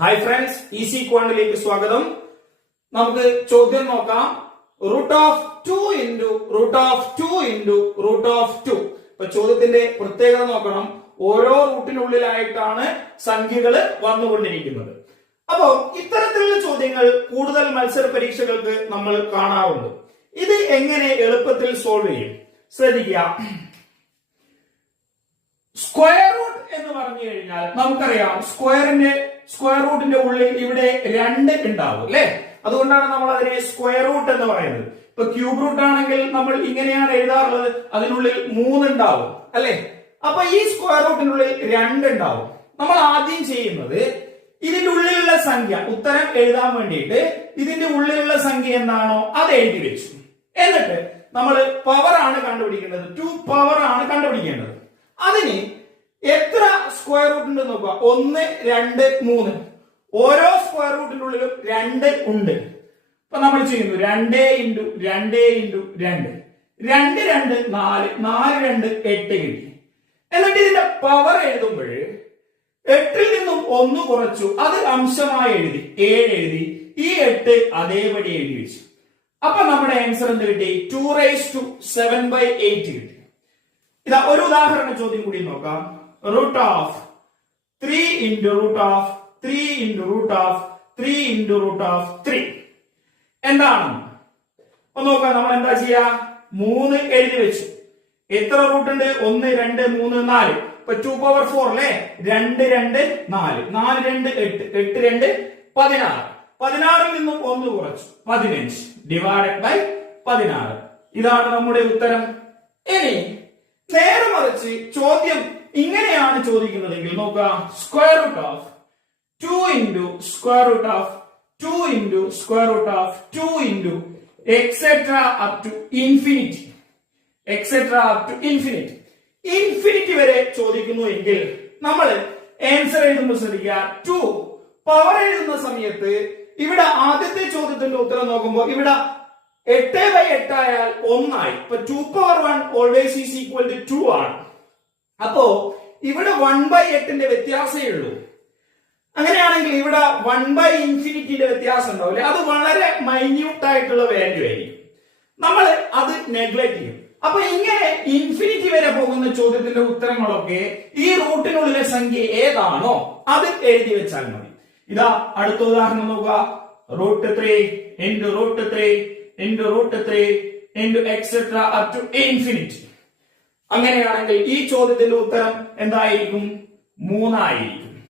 Hi friends, easy ക്വാണ്ടിലേക്ക് സ്വാഗതം. നമുക്ക് ചോദ്യം നോക്കാം. Root of 2 into root of 2 into root of 2. ഇപ്പൊ ചോദ്യത്തിന്റെ പ്രത്യേകത നോക്കണം. ഓരോ റൂട്ടിനുള്ളിലായിട്ടാണ് സംഖ്യകൾ വന്നുകൊണ്ടിരിക്കുന്നത്. അപ്പോ ഇത്തരത്തിലുള്ള ചോദ്യങ്ങൾ കൂടുതൽ മത്സര പരീക്ഷകൾക്ക് നമ്മൾ കാണാറുണ്ട്. ഇത് എങ്ങനെ എളുപ്പത്തിൽ സോൾവ് ചെയ്യും? ശ്രദ്ധിക്കുക. സ്ക്വയർ റൂട്ട് എന്ന് പറഞ്ഞു കഴിഞ്ഞാൽ നമുക്കറിയാം, സ്ക്വയർ റൂട്ടിന്റെ ഉള്ളിൽ ഇവിടെ 2 ഉണ്ടാവും അല്ലെ. അതുകൊണ്ടാണ് നമ്മൾ അതിനെ സ്ക്വയർ റൂട്ട് എന്ന് പറയുന്നത്. ഇപ്പൊ ക്യൂബ് റൂട്ട് ആണെങ്കിൽ നമ്മൾ ഇങ്ങനെയാണ് എഴുതാറുള്ളത്, അതിനുള്ളിൽ 3 ഉണ്ടാവും അല്ലെ. അപ്പൊ ഈ സ്ക്വയർ റൂട്ടിനുള്ളിൽ 2 ഉണ്ടാവും. നമ്മൾ ആദ്യം ചെയ്യുന്നത് ഇതിന്റെ ഉള്ളിലുള്ള സംഖ്യ ഉത്തരം എഴുതാൻ വേണ്ടിയിട്ട് ഇതിന്റെ ഉള്ളിലുള്ള സംഖ്യ എന്താണോ അത് എഴുതി വെച്ചു. എന്നിട്ട് നമ്മൾ പവർ ആണ് കണ്ടുപിടിക്കേണ്ടത്, 2 പവർ ആണ് കണ്ടുപിടിക്കേണ്ടത്. അതിന് എത്ര സ്ക്വയർ റൂട്ട് ഉണ്ട് നോക്കുക. 1, 2, 3. ഓരോ സ്ക്വയർ റൂട്ടിന്റെ ഉള്ളിലും 2 ഉണ്ട്. അപ്പൊ നമ്മൾ ചെയ്യുന്നു 2 ഇൻറ്റു 2 ഇൻറ്റു 2. 2 2 4, 4 2 8 കിട്ടി. എന്നിട്ട് ഇതിന്റെ പവർ എഴുതുമ്പോൾ 8ൽ നിന്നും 1 കുറച്ചു, അത് അംശമായി എഴുതി 7 എഴുതി. ഈ 8 അതേപടി എഴുതി വെച്ചു. അപ്പൊ നമ്മുടെ ആൻസർ എന്ത് കിട്ടി? 2⁷ കിട്ടി. ഇതാ ഒരു ഉദാഹരണ ചോദ്യം കൂടി നോക്കാം. Root of 3 into root of 3 into root of 3 into root of 3 എന്താണ്? അപ്പൊ നോക്കാം, നമ്മൾ എന്താ ചെയ്യാ? 3 എഴുതി വെച്ചു. എത്ര റൂട്ട് ഉണ്ട്? 1 2 3 4. ഇപ്പൊ 2 പവർ 4 അല്ലെ. 2 2 4, 4 2 8, 8 2 16. 16ൽ നിന്നും 1 കുറച്ചു, 15 ഡിവൈഡഡ് ബൈ 16. ഇതാണ് നമ്മുടെ ഉത്തരം. ഇനി നേരെ മറിച്ച് ചോദ്യം ഇങ്ങനെയാണ് ചോദിക്കുന്നതെങ്കിൽ നോക്കുക. Square root of 2 into square root of 2 into square root of 2 into etcetera up to infinity, etcetera up to infinity. Infinity വരെ ചോദിക്കുന്നു എങ്കിൽ നമ്മൾ ആൻസർ എഴുതുമ്പോൾ ശ്രദ്ധിക്കുക. 2 പവർ എഴുതുന്ന സമയത്ത് ഇവിടെ ആദ്യത്തെ ചോദ്യത്തിന്റെ ഉത്തരം നോക്കുമ്പോൾ ഇവിടെ 8/8 ആയാൽ 1 ആയി. ഇപ്പൊ 2 power 1 always is equal to 2 ആണ്. അപ്പോ ഇവിടെ 1/8ന്റെ വ്യത്യാസമേ ഉള്ളൂ. അങ്ങനെയാണെങ്കിൽ ഇവിടെ 1/∞ വ്യത്യാസം ഉണ്ടാവില്ലേ, അത് വളരെ മൈന്യൂട്ട് ആയിട്ടുള്ള വാല്യൂ ആയിരിക്കും. നമ്മൾ അത് നെഗ്ലക്ട് ചെയ്യും. അപ്പൊ ഇങ്ങനെ ഇൻഫിനിറ്റി വരെ പോകുന്ന ചോദ്യത്തിന്റെ ഉത്തരങ്ങളൊക്കെ ഈ റൂട്ടിനുള്ളിലെ സംഖ്യ ഏതാണോ അത് എഴുതി വെച്ചാൽ മതി. ഇതാ അടുത്ത ഉദാഹരണം നോക്കുക. Root 3 into root 3 into root 3 into etcetera up to infinity. അങ്ങനെയാണെങ്കിൽ ഈ ചോദ്യത്തിന്റെ ഉത്തരം എന്തായിരിക്കും? 3 ആയിരിക്കും.